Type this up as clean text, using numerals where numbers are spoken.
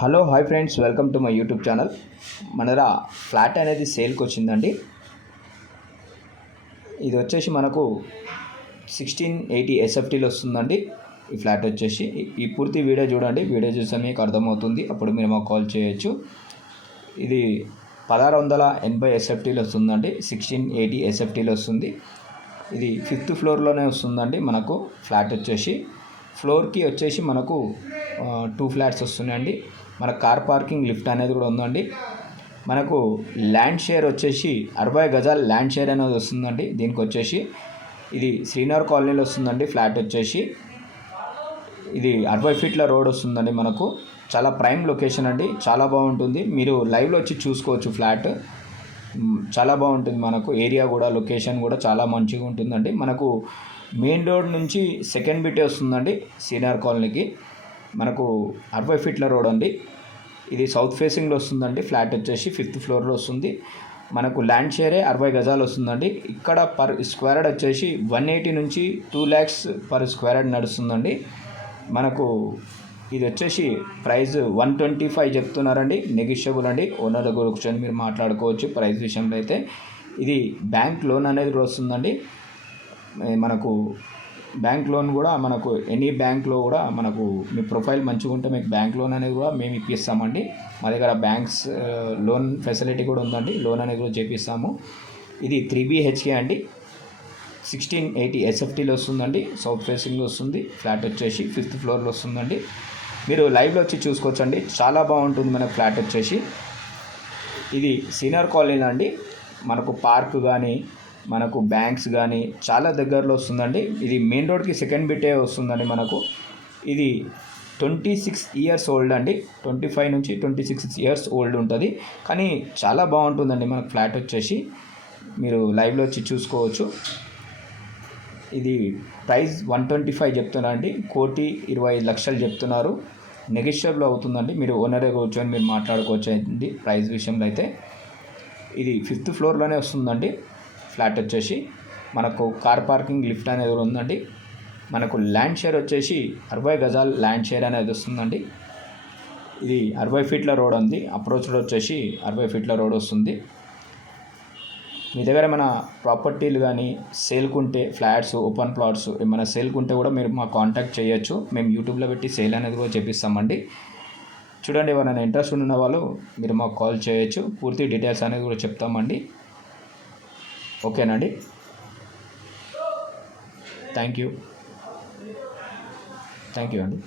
Hello hi friends, welcome to my YouTube channel. మన flat అనేది సేల్కి వచ్చిందండి. ఇది వచ్చేసి మనకు 1680 ఎస్ఎఫ్టీలో వస్తుందండి. ఈ ఫ్లాట్ వచ్చేసి ఈ పూర్తి వీడియో చూడండి. వీడియో చూస్తే మీకు అర్థమవుతుంది, అప్పుడు మీరు మాకు కాల్ చేయొచ్చు. ఇది 1680 ఎస్ఎఫ్టీలో వస్తుందండి. 1680 ఎస్ఎఫ్టీలో వస్తుంది. ఇది 5th ఫ్లోర్లోనే వస్తుందండి. మనకు ఫ్లాట్ వచ్చేసి ఫ్లోర్కి వచ్చేసి మనకు 2 ఫ్లాట్స్ వస్తున్నాయండి. మన కార్ పార్కింగ్ లిఫ్ట్ అనేది కూడా ఉందండి. మనకు ల్యాండ్ షేర్ వచ్చేసి 60 గజాల ల్యాండ్ షేర్ అనేది వస్తుందండి. దీనికి వచ్చేసి ఇది శ్రీనగర్ కాలనీలో వస్తుందండి. ఫ్లాట్ వచ్చేసి ఇది 60 ఫీట్ల రోడ్ వస్తుందండి. మనకు చాలా ప్రైమ్ లొకేషన్ అండి, చాలా బాగుంటుంది. మీరు లైవ్లో వచ్చి చూసుకోవచ్చు. ఫ్లాట్ చాలా బాగుంటుంది. మనకు ఏరియా కూడా, లొకేషన్ కూడా చాలా మంచిగా ఉంటుందండి. మనకు మెయిన్ రోడ్ నుంచి సెకండ్ బిటే వస్తుందండి శ్రీనగర్ కాలనీకి. మనకు 60 ఫీట్ల రోడ్ అండి. ఇది సౌత్ ఫేసింగ్లో వస్తుందండి. ఫ్లాట్ వచ్చేసి 5th ఫ్లోర్లో వస్తుంది. మనకు ల్యాండ్ షేరే 60 గజాలు వస్తుందండి. ఇక్కడ పర్ స్క్వేర్ యార్డ్ వచ్చేసి 180 నుంచి 2 lakhs పర్ స్క్వేర్ యార్డ్ నడుస్తుందండి. మనకు ఇది వచ్చేసి ప్రైస్ 125 చెప్తున్నారండి. నెగిషియబుల్ అండి. ఓనర్ దగ్గర కూర్చొని మీరు మాట్లాడుకోవచ్చు ప్రైస్ విషయంలో అయితే. ఇది బ్యాంక్ లోన్ అనేది కూడా వస్తుందండి. మనకు బ్యాంక్ లోన్ కూడా మనకు ఎనీ బ్యాంక్లో కూడా మనకు మీ ప్రొఫైల్ మంచిగా ఉంటే మీకు బ్యాంక్ లోన్ అనేది కూడా మేము ఇప్పిస్తామండి. మా దగ్గర బ్యాంక్స్ లోన్ ఫెసిలిటీ కూడా ఉందండి. లోన్ అనేది కూడా చేపిస్తాము. ఇది 3 BHK అండి. 1680 ఎస్ఎఫ్టీలో వస్తుందండి. సౌత్ ఫేసింగ్లో వస్తుంది. ఫ్లాట్ వచ్చేసి 5th ఫ్లోర్లో వస్తుందండి. మీరు లైవ్లో వచ్చి చూసుకోవచ్చండి. చాలా బాగుంటుంది మన ఫ్లాట్ వచ్చేసి. ఇది సీనియర్ కాలనీలో అండి. మనకు పార్క్ కానీ, మనకు బ్యాంక్స్ కానీ చాలా దగ్గరలో వస్తుందండి. ఇది మెయిన్ రోడ్కి సెకండ్ బిటే వస్తుందండి. మనకు ఇది 26 years ఓల్డ్ అండి. 25 నుంచి 26 years ఓల్డ్ ఉంటుంది. కానీ చాలా బాగుంటుందండి మనకు ఫ్లాట్ వచ్చేసి. మీరు లైవ్లో వచ్చి చూసుకోవచ్చు. ఇది ప్రైస్ 125 చెప్తున్నారండి. 1,20,00,000 చెప్తున్నారు. నెగిషియబుల్ అవుతుందండి. మీరు ఓనరే కూర్చొని మీరు మాట్లాడుకోవచ్చు అండి ప్రైస్ విషయంలో అయితే. ఇది 5th ఫ్లోర్లోనే వస్తుందండి. ఫ్లాట్ వచ్చేసి మనకు కార్ పార్కింగ్ లిఫ్ట్ అనేది కూడా ఉందండి. మనకు ల్యాండ్ షేర్ వచ్చేసి 60 గజాల ల్యాండ్ షేర్ అనేది వస్తుందండి. ఇది 60 ఫీట్ల రోడ్ ఉంది. అప్రోచ్ రోడ్ వచ్చేసి 60 ఫీట్ల రోడ్ వస్తుంది. మీ దగ్గర మన ప్రాపర్టీలు కానీ సేల్కుంటే, ఫ్లాట్స్, ఓపెన్ ప్లాట్స్ ఏమైనా సేల్కుంటే కూడా మీరు మా కాంటాక్ట్ చేయొచ్చు. మేము యూట్యూబ్లో పెట్టి సేల్ అనేది కూడా చేపిస్తామండి. చూడండి, ఎవరైనా ఇంట్రెస్ట్ ఉన్న వాళ్ళు మీరు మాకు కాల్ చేయొచ్చు. పూర్తి డీటెయిల్స్ అనేది కూడా చెప్తామండి. ఓకేనండి. థ్యాంక్ యూ అండి.